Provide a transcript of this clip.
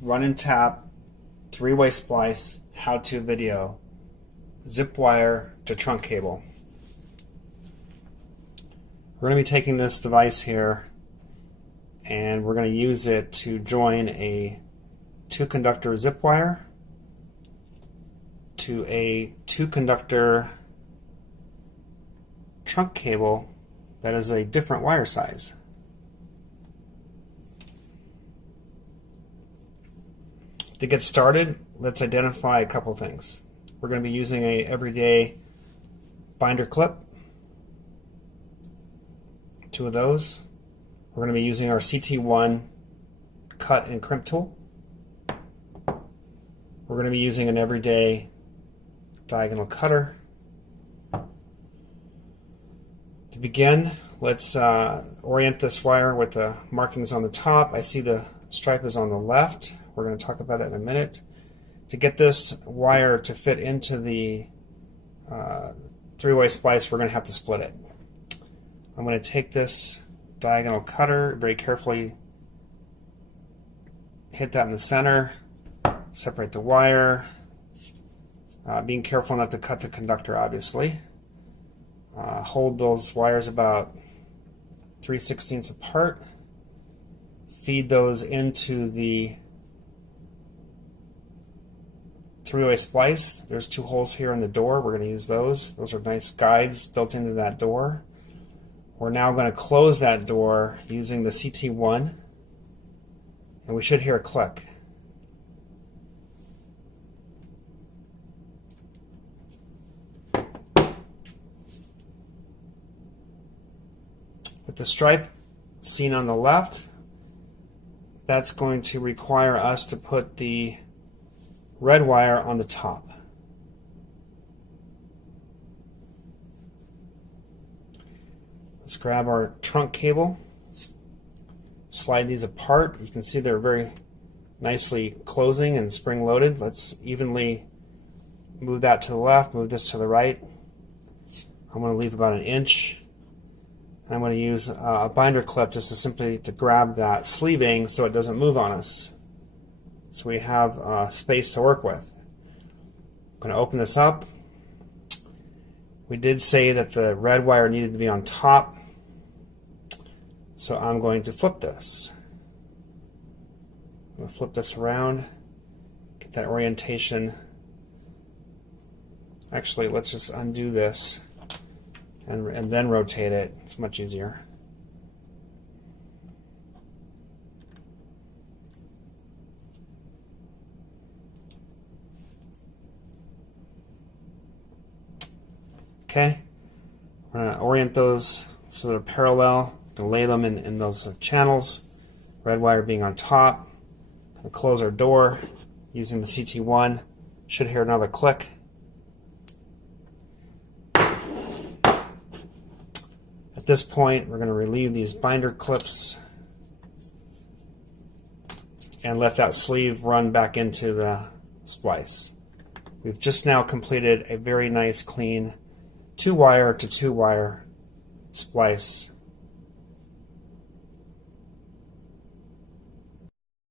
run and tap, three-way splice, how-to video, zip wire to trunk cable. We're going to be taking this device here and we're going to use it to join a 2-conductor zip wire to a 2-conductor trunk cable that is a different wire size. To get started, let's identify a couple things. We're going to be using a everyday binder clip, 2 of those. We're going to be using our CT1 cut and crimp tool. We're going to be using an everyday diagonal cutter. To begin, let's orient this wire with the markings on the top. I see the stripe is on the left. We're going to talk about that in a minute. To get this wire to fit into the three-way splice, we're going to have to split it. I'm going to take this diagonal cutter, very carefully hit that in the center, separate the wire, being careful not to cut the conductor obviously. Hold those wires about 3/16 apart, feed those into the three-way splice. There's 2 holes here in the door. We're going to use those. Those are nice guides built into that door. We're now going to close that door using the CT1, and we should hear a click. With the stripe seen on the left, that's going to require us to put the red wire on the top. Let's grab our trunk cable, slide these apart. You can see they're very nicely closing and spring loaded. Let's evenly move that to the left, move this to the right. I'm going to leave about 1 inch. I'm going to use a binder clip just to simply grab that sleeving so it doesn't move on us. So we have space to work with. I'm going to open this up. We did say that the red wire needed to be on top, so I'm going to flip this. I'm going to flip this around, get that orientation. Actually, let's just undo this and then rotate it. It's much easier. Okay, we're going to orient those so they're parallel, to lay them in those channels, red wire being on top. Going to close our door using the CT1. Should hear another click. At this point, we're going to relieve these binder clips and let that sleeve run back into the splice. We've just now completed a very nice, clean 2-wire to 2-wire splice